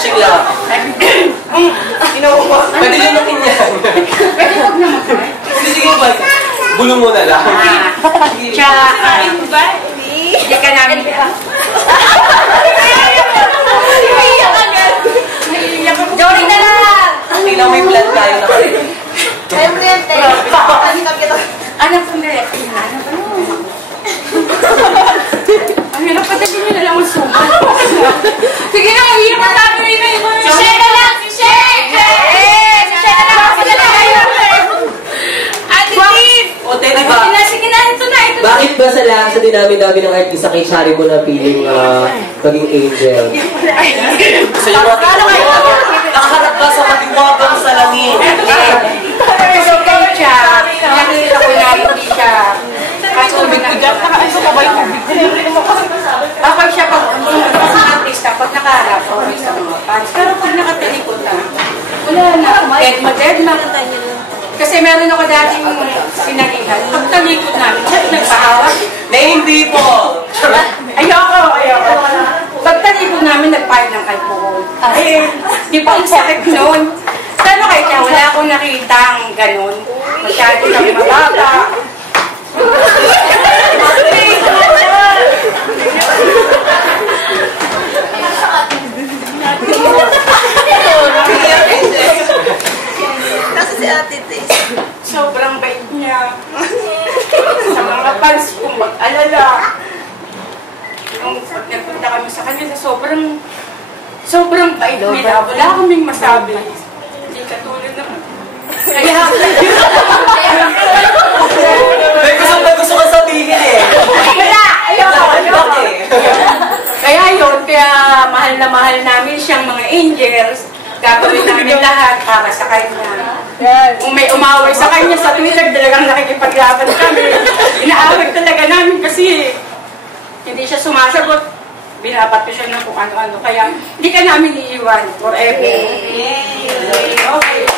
Touching lang. Pwede lumakin yan. Pwede huwag naman. Sige ba? Bulong mo na lang. Tsaka, hindi ka namin. Jory na lang! Tingnan mo yung plan tayo na kayo. Anak ko na ang hirap patasin nyo na lang ang suma. Sige na, ang hirap na tabi na yun. Si Shay na lang! Si Shay! Si Shay na lang! Sila na kayo! Ate Tim! O, Teddy ba? Sige na, ito na, ito na. Bakit ba sa dinamin-dami ng artista kay Shari mo na feeling maging angel? Gusto nyo ba? Nakaharap ka sa matiwagang sa langit. So, kayo siya, nakita ko na hindi siya katulad na ako siya pag artista, pag nakaharap, okay sa mga fans. Pero pag nakatalikod na, wala na, deadma. Kasi meron ako dating sinalihan. Pag talikod namin, siya nagpahawak. Name people! Ayoko. Pag talikod namin, nagpahid ng alcohol. Ay, di ba ang sakit noon? Sana kayo kaya wala akong nakitang ganun. Masyado kami mababa. Kasi si Ate Tis. Sobrang bait niya. Sa mga fans kung mag-alala. Nung pag nagpunta kami sa kanila, sobrang bait nila. Wala kaming masabi. Hindi katulad naman. Kaya, May gusto ka sabihin eh. wala! Ayoko. Kaya yun, mahal na mahal namin siyang mga angels. Gagawin namin lahat para sa kanya. Kung may umaway sa kanya sa Twitter, talagang nakikipaglaban kami. Inaawag talaga namin kasi hindi siya sumasagot. Binabat ko siya ng kung ano-ano. Kaya hindi ka namin iiwan forever. Okay.